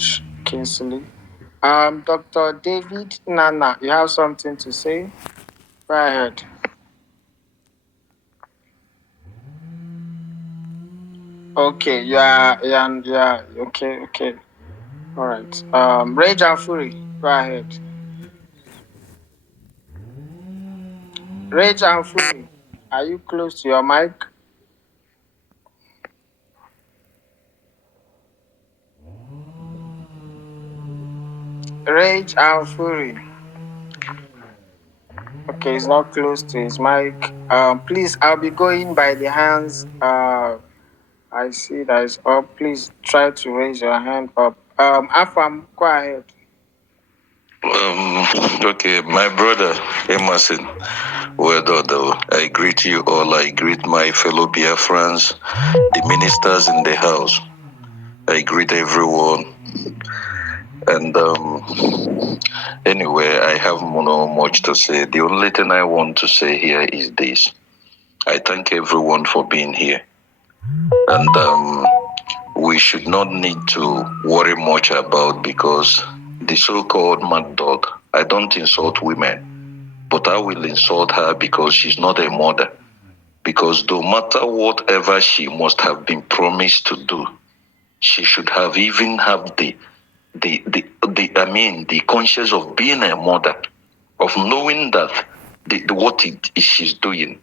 much, Kingsley. Dr. David Nana, you have something to say? Go ahead. Okay, yeah, okay. All right. Rage and Fury, go ahead. Rage and Fury, are you close to your mic? Rage and Fury. Okay, he's not close to his mic. Please, I'll be going by the hands. I see that is up. Please try to raise your hand up. Afam, go ahead. Okay, my brother Emerson, well done though. I greet you all. I greet my fellow Biafrans, the ministers in the house. I greet everyone. And anyway, I have not much to say. The only thing I want to say here is this. I thank everyone for being here. And we should not need to worry much about because the so-called mad dog, I don't insult women, but I will insult her because she's not a mother. Because no matter whatever she must have been promised to do, she should have even have the conscience of being a mother, of knowing that what it is she's doing.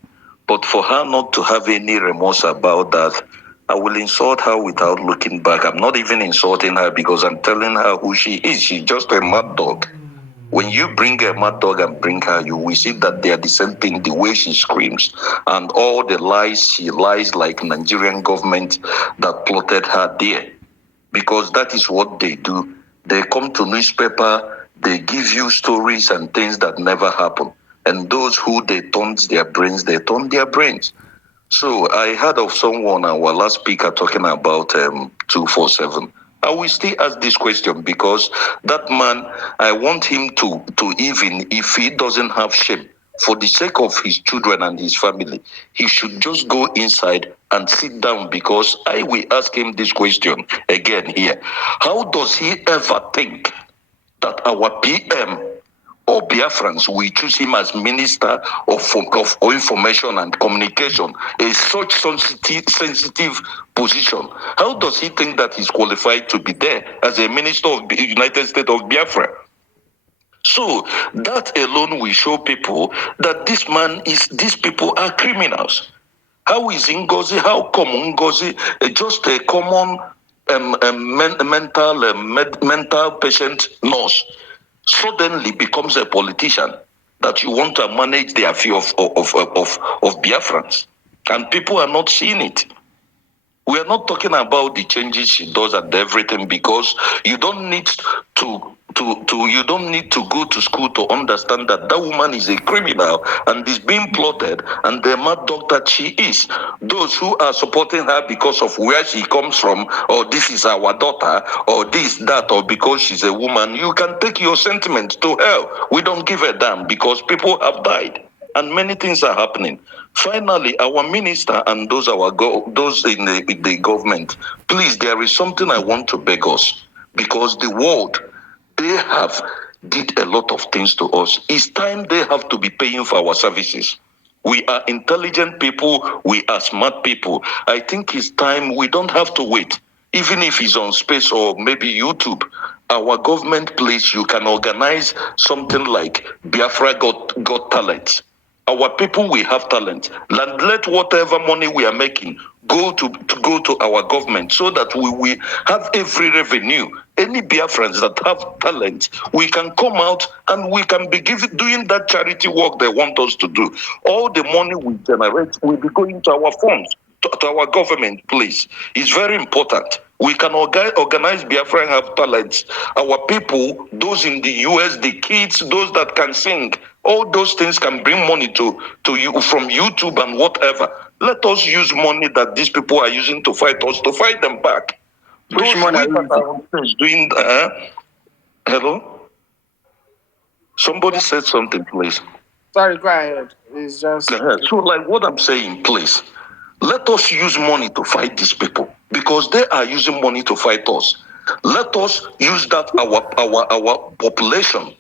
But for her not to have any remorse about that, I will insult her without looking back. I'm not even insulting her because I'm telling her who she is. She's just a mad dog. When you bring a mad dog and bring her, you will see that they are the same thing, the way she screams and all the lies she lies like Nigerian government that plotted her there. Because that is what they do. They come to newspaper, they give you stories and things that never happen. And those who they turn their brains, they turn their brains. So I heard of someone, our last speaker, talking about 247. I will still ask this question because that man, I want him to even, if he doesn't have shame, for the sake of his children and his family, he should just go inside and sit down because I will ask him this question again here. How does he ever think that our PM or Biafrans, we choose him as Minister of Information and Communication, a such sensitive position? How does he think that he's qualified to be there as a Minister of the United States of Biafra? So that alone will show people that these people are criminals. How is Ngozi? How come Ngozi, just a common mental patient nurse, suddenly becomes a politician that you want to manage the affair of Biafrans? And people are not seeing it. We are not talking about the changes she does and everything because you don't need you don't need to go to school to understand that that woman is a criminal and is being plotted and the mad dog that she is. Those who are supporting her because of where she comes from, or this is our daughter, or this, that, or because she's a woman, you can take your sentiments to hell. We don't give a damn because people have died and many things are happening. Finally, our minister and those those in the government, please, there is something I want to beg us because the world, they have did a lot of things to us. It's time they have to be paying for our services. We are intelligent people. We are smart people. I think it's time we don't have to wait. Even if it's on space or maybe YouTube, our government, please, you can organize something like Biafra got talent. Our people, we have talent. Let whatever money we are making go to our government so that we will have every revenue. Any Biafrans that have talent, we can come out and we can be doing that charity work they want us to do. All the money we generate will be going to our funds, to our government, please. It's very important. We can organize Biafra and have talents. Our people, those in the US, the kids, those that can sing, all those things can bring money to you from YouTube and whatever. Let us use money that these people are using to fight us to fight them back. Those we that are on stage doing hello? Somebody said something, please. Sorry, go ahead. It's just So, like what I'm saying, please, let us use money to fight these people because they are using money to fight us. Let us use that our population,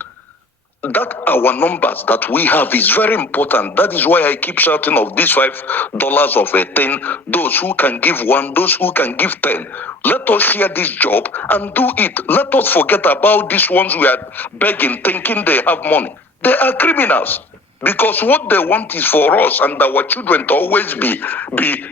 that our numbers that we have is very important. That is why I keep shouting of these $5 of a thing. Those who can give one, those who can give 10. Let us share this job and do it. Let us forget about these ones we are begging, thinking they have money. They are criminals. Because what they want is for us and our children to always be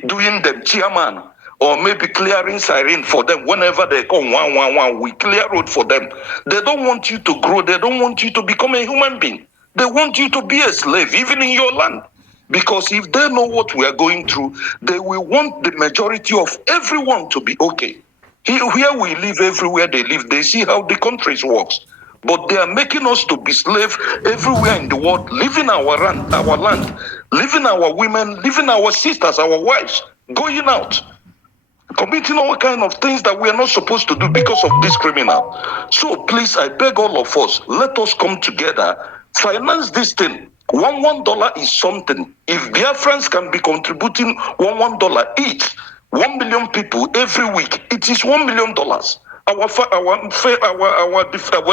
doing them chairman, or maybe clearing siren for them whenever they come one. We clear road for them. They don't want you to grow. They don't want you to become a human being. They want you to be a slave, even in your land. Because if they know what we are going through, they will want the majority of everyone to be okay. Here we live, everywhere they live, they see how the country works. But they are making us to be slaves everywhere in the world, leaving our land, leaving our women, leaving our sisters, our wives, going out, committing all kind of things that we are not supposed to do because of this criminal. So please, I beg all of us, let us come together, finance this thing. $1 is something. If Biafrans can be contributing $1 each, 1 million people every week, it is $1 million. Our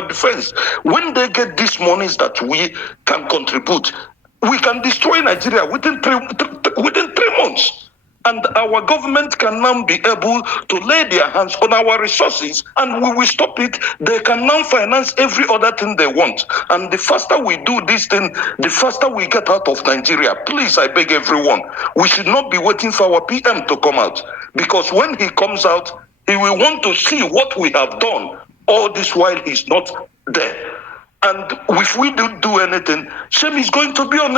defense, when they get these monies that we can contribute, we can destroy Nigeria within three months. And our government can now be able to lay their hands on our resources, and we will stop it. They can now finance every other thing they want. And the faster we do this thing, the faster we get out of Nigeria. Please, I beg everyone, we should not be waiting for our PM to come out. Because when he comes out, he will want to see what we have done. All this while he's not there. And if we don't do anything, shame is going to be on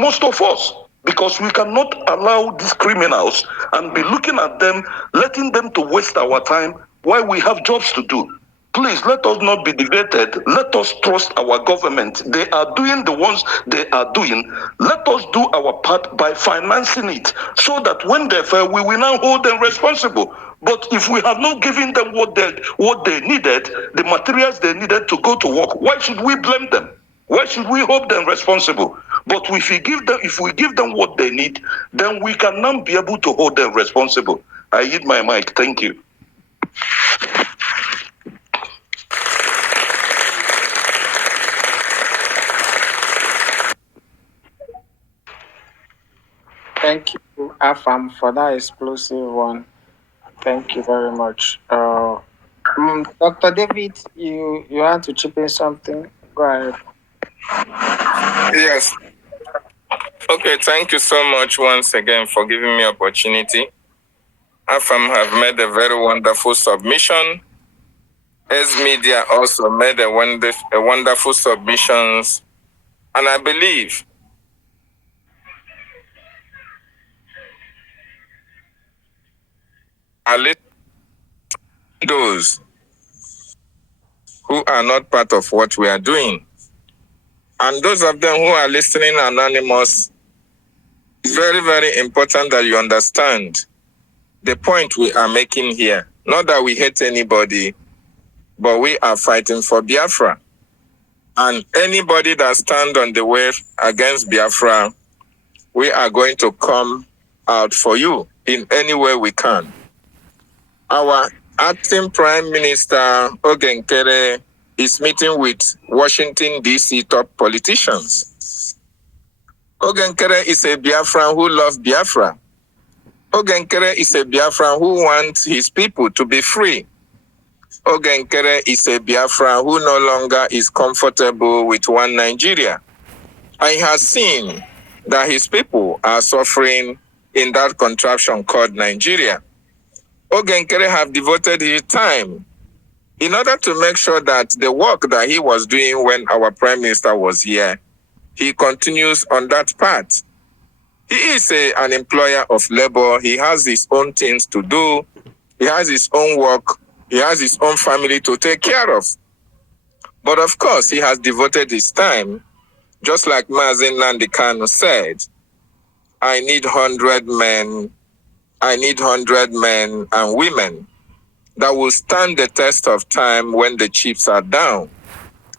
most of us. Because we cannot allow these criminals and be looking at them, letting them to waste our time while we have jobs to do. Please, let us not be divided. Let us trust our government. They are doing the ones they are doing. Let us do our part by financing it, so that when they fail, we will now hold them responsible. But if we have not given them what they needed, the materials they needed to go to work, why should we blame them? Why should we hold them responsible? But if we give them what they need, then we can now be able to hold them responsible. I yield my mic. Thank you. Thank you, Afam, for that explosive one. Thank you very much. Dr. David, you had to chip in something? Go ahead. Yes. Okay, thank you so much once again for giving me opportunity. Afam have made a very wonderful submission. As media also made a wonderful submissions, and I believe at least those who are not part of what we are doing, and those of them who are listening anonymous, it's very, very important that you understand the point we are making here. Not that we hate anybody, but we are fighting for Biafra. And anybody that stands on the way against Biafra, we are going to come out for you in any way we can. Our acting Prime Minister, Oge Nkere, is meeting with Washington, D.C. top politicians. Oge Nkere is a Biafran who loves Biafra. Oge Nkere is a Biafran who wants his people to be free. Oge Nkere is a Biafran who no longer is comfortable with one Nigeria. And he has seen that his people are suffering in that contraption called Nigeria. Oge Nkere have devoted his time in order to make sure that the work that he was doing when our Prime Minister was here, he continues on that path. He is an employer of labor. He has his own things to do. He has his own work. He has his own family to take care of. But of course, he has devoted his time, just like Mazi Nnamdi Kanu said, I need 100 men. I need 100 men and women that will stand the test of time when the chips are down,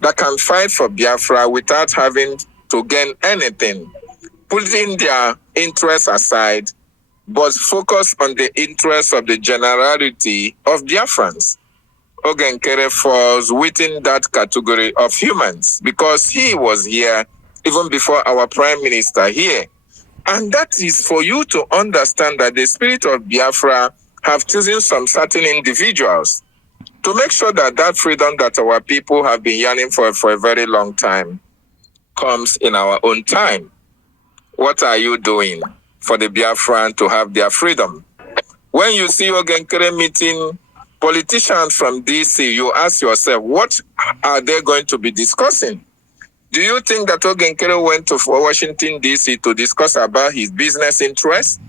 that can fight for Biafra without having to gain anything, putting their interests aside, but focus on the interests of the generality of Biafrans. Ogenkere falls within that category of humans because he was here even before our prime minister here. And that is for you to understand that the spirit of Biafra have chosen some certain individuals to make sure that that freedom that our people have been yearning for a very long time comes in our own time. What are you doing for the Biafran to have their freedom? When you see Ogenkere meeting politicians from DC, you ask yourself, what are they going to be discussing? Do you think that Ogenkere went to Washington, DC to discuss about his business interests?